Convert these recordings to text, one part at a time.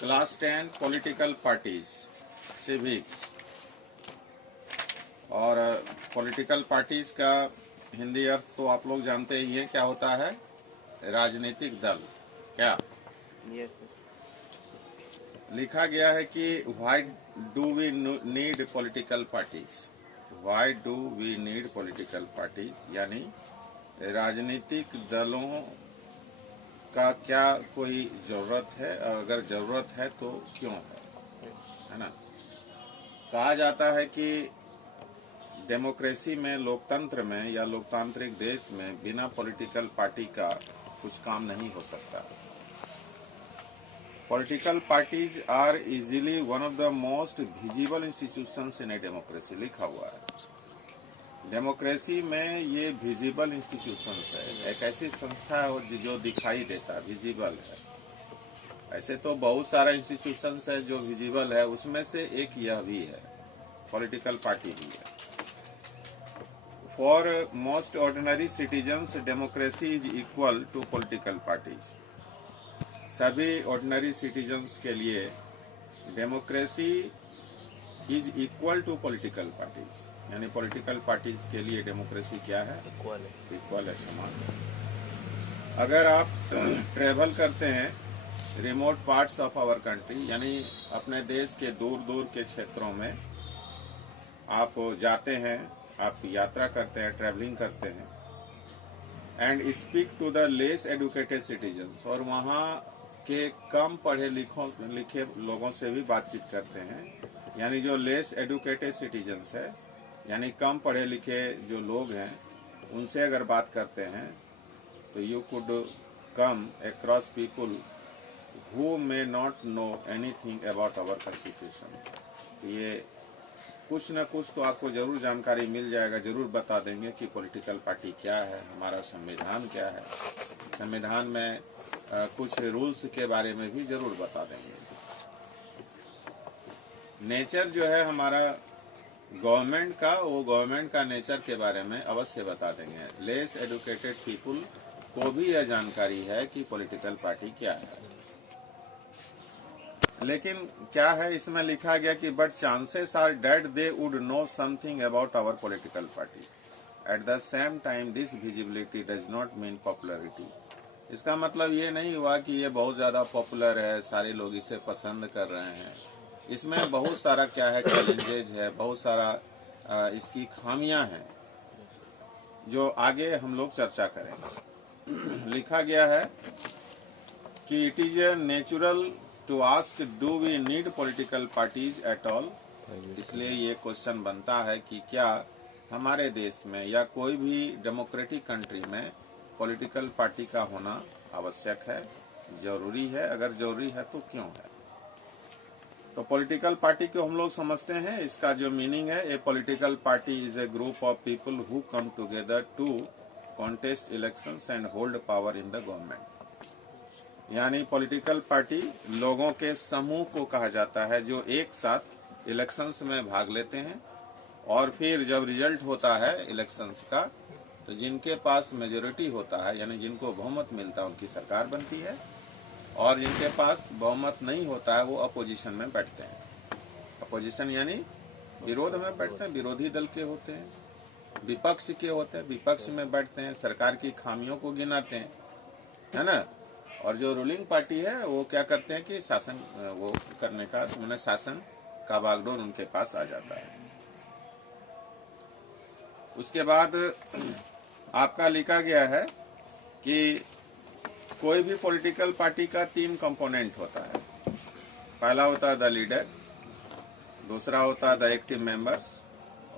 Class 10 political parties civics. और political parties का हिंदी अर्थ तो आप लोग जानते ही हैं क्या होता है, राजनीतिक दल। क्या लिखा गया है कि why do we need political parties, why do we need political parties, यानी राजनीतिक दलों का क्या कोई जरूरत है, अगर जरूरत है तो क्यों है ना। कहा जाता है कि डेमोक्रेसी में, लोकतंत्र में या लोकतांत्रिक देश में बिना पॉलिटिकल पार्टी का कुछ काम नहीं हो सकता। Political parties are easily one of the most visible institutions in a democracy, लिखा हुआ है। डेमोक्रेसी में ये विजिबल इंस्टीट्यूशंस है, एक ऐसी संस्था है जो दिखाई देता है, विजिबल है। ऐसे तो बहुत सारा इंस्टीट्यूशंस है जो विजिबल है, उसमें से एक यह भी है, पॉलिटिकल पार्टी भी है। For most ordinary citizens democracy is equal to political parties. सभी ऑर्डिनरी सिटीजन्स के लिए democracy is equal to political parties, यानी पॉलिटिकल पार्टीज के लिए डेमोक्रेसी क्या है, इक्वल है, समान है। अगर आप ट्रेवल करते हैं remote parts of our country, यानी अपने देश के दूर दूर के क्षेत्रों में आप जाते हैं, आप यात्रा करते हैं, ट्रैवलिंग करते हैं, and speak to the less educated citizens, और वहाँ के कम पढ़े लिखे लोगों से भी बातचीत करते हैं, यानी जो लेस एडुकेटेड सिटीजन्स है, यानी कम पढ़े लिखे जो लोग हैं, उनसे अगर बात करते हैं तो you could come across people who may not know anything about our constitution. ये कुछ न कुछ तो आपको जरूर जानकारी मिल जाएगा, जरूर बता देंगे कि पॉलिटिकल पार्टी क्या है, हमारा संविधान क्या है, संविधान में कुछ रूल्स के बारे में भी जरूर बता देंगे। नेचर जो है हमारा गवर्नमेंट का, वो गवर्नमेंट का नेचर के बारे में अवश्य बता देंगे। लेस एडुकेटेड पीपुल को भी यह जानकारी है कि पॉलिटिकल पार्टी क्या है। लेकिन क्या है, इसमें लिखा गया कि but chances are that they would know something about our political party. At the same time this visibility does not mean popularity. इसका मतलब ये नहीं हुआ कि ये बहुत ज्यादा पॉपुलर है, सारे लोग इसे पसंद कर रहे हैं। इसमें बहुत सारा क्या है, चैलेंजेज है, बहुत सारा इसकी खामियां हैं जो आगे हम लोग चर्चा करेंगे। लिखा गया है कि it is a natural to ask do we need political parties at all. इसलिए ये क्वेश्चन बनता है कि क्या हमारे देश में या कोई भी डेमोक्रेटिक कंट्री में पॉलिटिकल पार्टी का होना आवश्यक है, जरूरी है, अगर जरूरी है तो क्यों है। तो पॉलिटिकल पार्टी को हम लोग समझते हैं, इसका जो मीनिंग है, a political party is a group of people who come together to contest elections and hold power in the government. यानी पॉलिटिकल पार्टी लोगों के समूह को कहा जाता है जो एक साथ इलेक्शंस में भाग लेते हैं, और फिर जब रिजल्ट होता है इलेक्शंस का तो जिनके पास मेजोरिटी होता है, यानी जिनको बहुमत मिलता है, उनकी सरकार बनती है, और जिनके पास बहुमत नहीं होता है वो अपोजिशन में बैठते हैं। अपोजिशन यानी विरोध में बैठते हैं, विरोधी दल के होते हैं, विपक्ष के होते हैं, विपक्ष में बैठते हैं, सरकार की खामियों को गिनाते हैं, है ना। और जो रूलिंग पार्टी है वो क्या करते हैं कि शासन वो करने का, मैंने शासन का बागडोर उनके पास आ जाता है। उसके बाद आपका लिखा गया है कि कोई भी पॉलिटिकल पार्टी का 3 कंपोनेंट होता है। पहला होता है द लीडर, दूसरा होता है द एक्टिव मेंबर्स,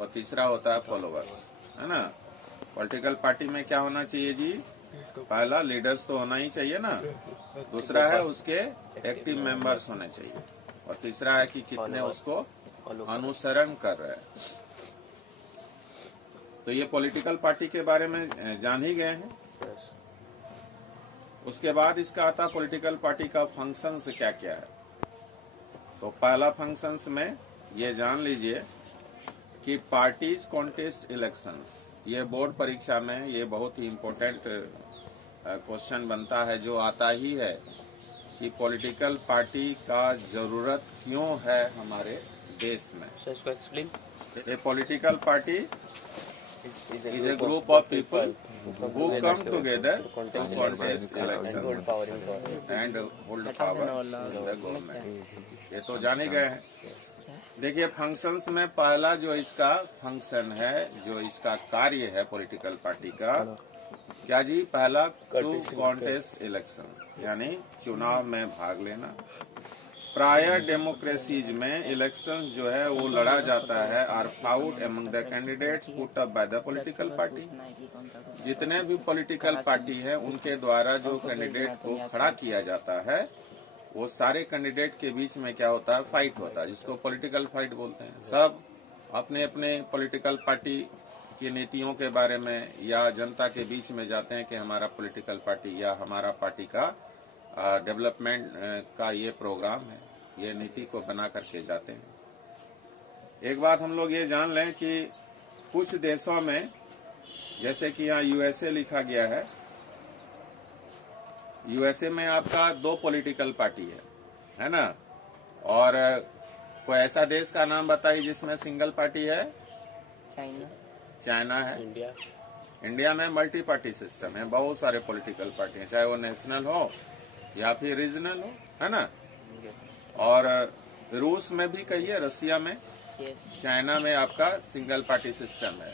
और तीसरा होता है फॉलोअर्स, है ना। पॉलिटिकल पार्टी में क्या होना चाहिए जी, पहला लीडर्स तो होना ही चाहिए ना, दूसरा है उसके एक्टिव मेंबर्स होने चाहिए, और तीसरा है कि कितने उसको अनुसरण कर रहे हैं। तो ये पॉलिटिकल पार्टी के बारे में जान ही गए हैं। उसके बाद इसका आता पॉलिटिकल पार्टी का फंक्शंस क्या क्या है। तो पहला फंक्शंस में ये जान लीजिए कि पार्टीज कॉन्टेस्ट इलेक्शंस, ये बोर्ड परीक्षा में ये बहुत ही इम्पोर्टेंट क्वेश्चन बनता है, जो आता ही है कि पॉलिटिकल पार्टी का जरूरत क्यों है हमारे देश में। A political party is a group of people who come together to contest election and hold power in the government। ये तो जाने गए हैं। देखिए फंक्शंस में पहला जो इसका फंक्शन है, जो इसका कार्य है पॉलिटिकल पार्टी का, क्या जी, पहला टू कॉन्टेस्ट इलेक्शंस, यानी चुनाव में भाग लेना। प्रायर डेमोक्रेसीज में इलेक्शंस जो है वो लड़ा जाता है or fought among the candidates put up by the political party. जितने भी पॉलिटिकल पार्टी है उनके द्वारा जो कैंडिडेट को खड़ा किया जाता है, वो सारे कैंडिडेट के बीच में क्या होता है, फाइट होता है, जिसको पॉलिटिकल फाइट बोलते हैं। सब अपने अपने पॉलिटिकल पार्टी की नीतियों के बारे में या जनता के बीच में जाते हैं कि हमारा पॉलिटिकल पार्टी या हमारा पार्टी का डेवलपमेंट का ये प्रोग्राम है, ये नीति को बना करके जाते हैं। एक बात हम लोग ये जान लें कि कुछ देशों में, जैसे कि यहाँ यूएसए लिखा गया है, यूएसए में आपका 2 पॉलिटिकल पार्टी है ना। और कोई ऐसा देश का नाम बताइए जिसमें सिंगल पार्टी है। चाइना है। इंडिया में मल्टी पार्टी सिस्टम है, बहुत सारे पॉलिटिकल पार्टी हैं, चाहे वो नेशनल हो या फिर रीजनल हो, है ना। और रूस में भी कहिए, रसिया में, चाइना में आपका सिंगल पार्टी सिस्टम है,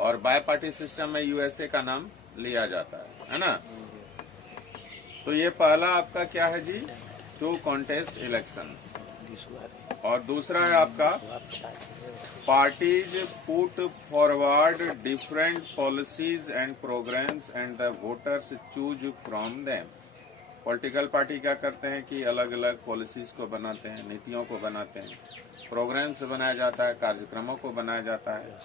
और बाय पार्टी सिस्टम में यूएसए का नाम लिया जाता है ना। तो ये पहला आपका क्या है जी, टू कॉन्टेस्ट इलेक्शंस। और दूसरा है आपका parties put forward different policies and programmes and the voters choose from them. Political party क्या करते हैं कि अलग अलग पॉलिसीज को बनाते हैं, नीतियों को बनाते हैं, प्रोग्राम्स बनाया जाता है, कार्यक्रमों को बनाया जाता है,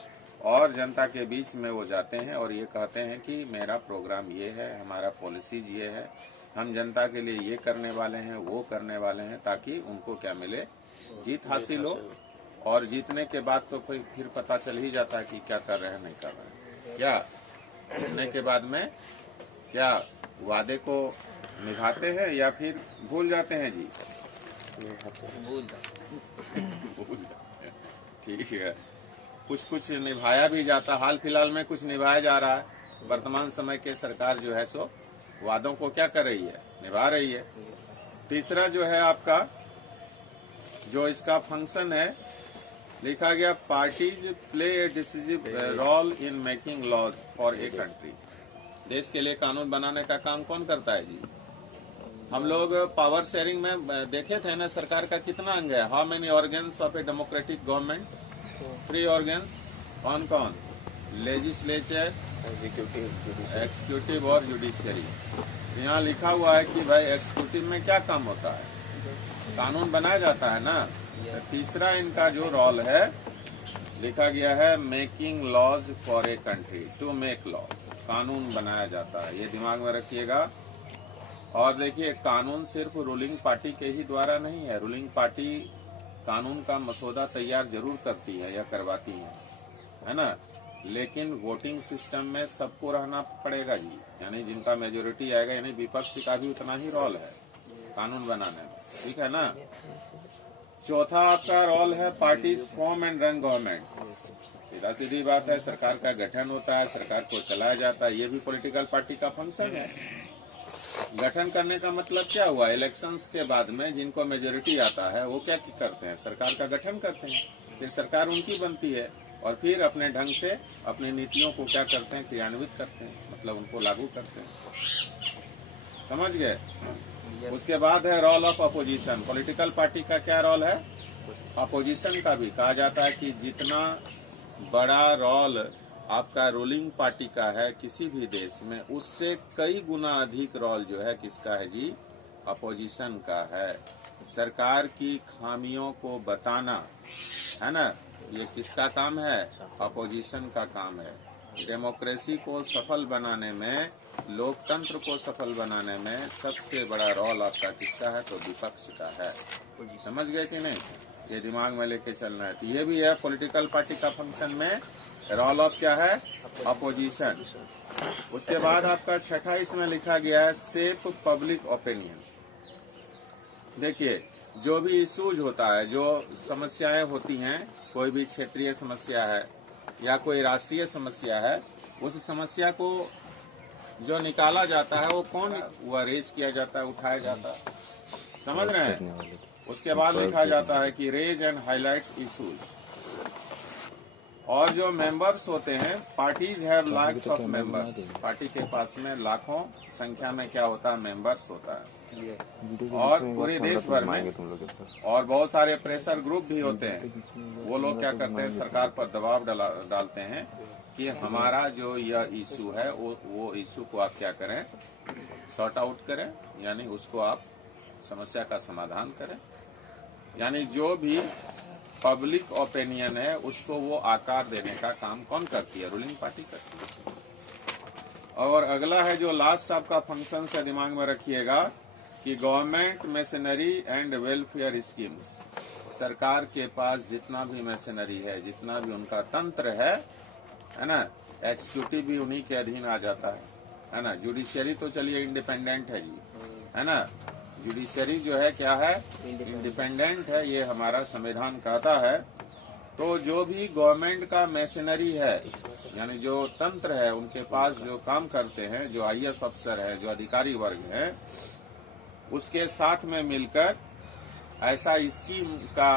और जनता के बीच में वो जाते हैं और ये कहते हैं कि मेरा प्रोग्राम ये है, हमारा पॉलिसीज ये है, हम जनता के लिए ये करने वाले हैं, वो करने वाले हैं, ताकि उनको क्या मिले, जीत हासिल हो। और जीतने के बाद तो फिर पता चल ही जाता है कि क्या कर रहे हैं, नहीं कर रहे हैं। क्या जीतने के बाद में क्या वादे को निभाते हैं या फिर भूल जाते हैं जी? भूल ठीक है। कुछ निभाया भी जाता, हाल फिलहाल में कुछ निभाया जा रहा है। वर्तमान समय के सरकार जो है सो वादों को क्या कर रही है, निभा रही है। तीसरा जो है आपका, जो इसका फंक्शन है, लिखा गया parties play a decisive role in making laws for a country. देश के लिए कानून बनाने का काम कौन करता है जी? हम लोग पावर शेयरिंग में देखे थे ना, सरकार का कितना अंग है। How many organs of a democratic government? 3 organs. कौन कौन? लेजिस्लेचर, एग्जीक्यूटिव और जुडिशियरी। यहाँ लिखा हुआ है कि भाई एग्जीक्यूटिव में क्या काम होता है, कानून बनाया जाता है ना। तो तीसरा इनका जो रोल है, लिखा गया है making laws for a country, to make law, कानून बनाया जाता है, ये दिमाग में रखिएगा। और देखिए, कानून सिर्फ रूलिंग पार्टी के ही द्वारा नहीं है। रूलिंग पार्टी कानून का मसौदा तैयार जरूर करती है या करवाती है ना, लेकिन वोटिंग सिस्टम में सबको रहना पड़ेगा जी, यानी जिनका मेजोरिटी आएगा, यानी विपक्ष का भी उतना ही रोल है कानून बनाने में, ठीक है ना। चौथा आपका रोल है parties form and run government. सीधा सीधी बात है, सरकार का गठन होता है, सरकार को चलाया जाता है, ये भी पॉलिटिकल पार्टी का फंक्शन है। गठन करने का मतलब क्या हुआ? इलेक्शंस के बाद में जिनको मेजोरिटी आता है वो क्या करते हैं, सरकार का गठन करते हैं, फिर सरकार उनकी बनती है और फिर अपने ढंग से अपनी नीतियों को क्या करते हैं, क्रियान्वित करते हैं, मतलब उनको लागू करते हैं। समझ गए? उसके बाद है role of opposition. Political party का क्या रोल है? अपोजिशन का भी कहा जाता है कि जितना बड़ा रोल आपका रूलिंग पार्टी का है किसी भी देश में, उससे कई गुना अधिक रोल जो है किसका है जी? अपोजिशन का है। सरकार की खामियों को बताना, है ना, ये किसका काम है? अपोजिशन का काम है। डेमोक्रेसी को सफल बनाने में, लोकतंत्र को सफल बनाने में सबसे बड़ा रोल आपका किसका है? तो विपक्ष का है। समझ गए कि नहीं? ये दिमाग में लेके चलना है। तो ये भी है पॉलिटिकल पार्टी का फंक्शन में रोल ऑफ क्या है? अपोजिशन। उसके बाद आपका छठा इसमें लिखा गया है शेप पब्लिक ओपिनियन। देखिए, जो भी इश्यूज होता है, जो समस्याएं होती हैं, कोई भी क्षेत्रीय समस्या है या कोई राष्ट्रीय समस्या है, उस समस्या को जो निकाला जाता है वो कौन, वो रेज किया जाता है, उठाया जाता है, समझ रहे हैं। उसके बाद लिखा जाता है कि रेज एंड हाईलाइट्स इश्यूज। और जो मेंबर्स होते हैं, parties have lakhs of members, party के पास में लाखों संख्या में क्या होता है, मेंबर्स होता है, और पूरे देश भर में। और बहुत सारे प्रेशर ग्रुप भी होते हैं, वो लोग क्या करते हैं, सरकार पर दबाव डालते हैं कि हमारा जो यह इशू है वो इशू को आप क्या करें, सॉर्ट आउट करें, यानी उसको आप समस्या का समाधान करें। यानी जो भी पब्लिक ओपिनियन है उसको वो आकार देने का काम कौन करती है, रूलिंग पार्टी करती है। और अगला है जो लास्ट आपका फंक्शन से दिमाग में रखिएगा कि government machinery and welfare schemes, सरकार के पास जितना भी मशीनरी है, जितना भी उनका तंत्र है ना, एग्जीक्यूटिव भी उन्हीं के अधीन आ जाता है ना। जुडिशियरी तो चलिए इंडिपेंडेंट है जी, है ना, जुडिशियरी जो है क्या है, इंडिपेंडेंट है, ये हमारा संविधान कहता है। तो जो भी गवर्नमेंट का मशीनरी है, यानी जो तंत्र है, उनके पास जो काम करते हैं, जो आईएएस अफसर है, जो अधिकारी वर्ग है, उसके साथ में मिलकर ऐसा स्कीम का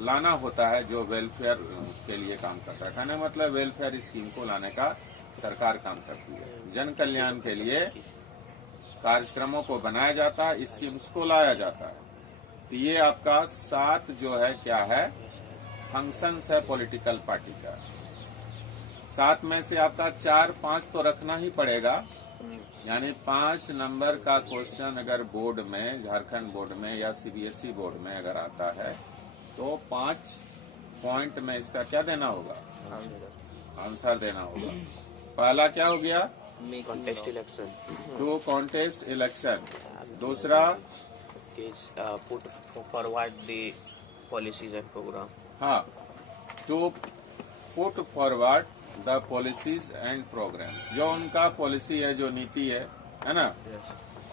लाना होता है जो वेलफेयर के लिए काम करता है। कहने मतलब वेलफेयर स्कीम को लाने का सरकार काम करती है, जन कल्याण के लिए कार्यक्रमों को बनाया जाता है, स्कीम्स को लाया जाता है। तो ये आपका 7 जो है क्या है, फंक्शंस है पॉलिटिकल पार्टी का। 7 में से आपका 4-5 तो रखना ही पड़ेगा, यानी 5 नंबर का क्वेश्चन अगर बोर्ड में, झारखंड बोर्ड में या सीबीएसई बोर्ड में अगर आता है तो 5 पॉइंट में इसका क्या देना होगा, आंसर देना होगा। पहला क्या हो गया, contest election, to contest election. दूसरा put forward the policies and program, हाँ, to put forward the policies and programs, जो उनका पॉलिसी है, जो नीति है ना,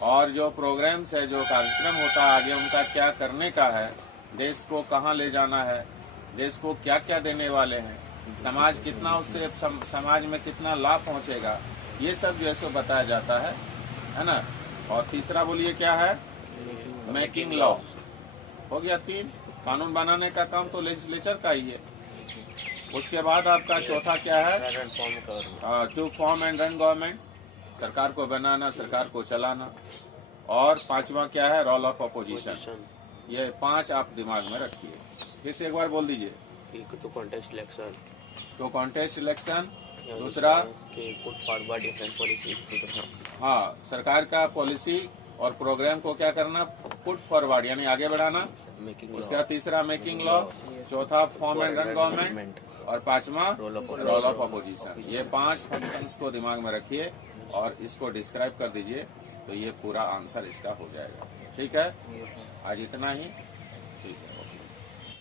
और जो प्रोग्राम्स है, जो कार्यक्रम होता है आगे उनका क्या करने का है, देश को कहाँ ले जाना है, देश को क्या क्या देने वाले हैं, समाज कितना उससे समाज में कितना लाभ पहुंचेगा, ये सब जो है सो बताया जाता है ना। और तीसरा बोलिए क्या है, मेकिंग लॉ हो गया। 3 कानून बनाने का काम तो लेजिस्लेचर का ही है। उसके बाद आपका चौथा क्या है, to form and run government, सरकार को बनाना, सरकार को चलाना। और 5वां क्या है, रोल ऑफ अपोजिशन। ये 5 आप दिमाग में रखिए। फिर से एक बार बोल दीजिए, to contest election, to contest election. दूसरा पुट फॉरवर्ड डिफरेंट पॉलिसी, हाँ, सरकार का पॉलिसी और प्रोग्राम को क्या करना, पुट फॉरवर्ड यानी आगे बढ़ाना। उसका तीसरा मेकिंग लॉ, चौथा फॉर्म एंड रन गवर्नमेंट, और 5वां रोल ऑफ अपोजिशन। ये 5 फंक्शंस को दिमाग में रखिए और इसको डिस्क्राइब कर दीजिए, तो ये पूरा आंसर इसका हो जाएगा। ठीक है, आज इतना ही, ठीक है।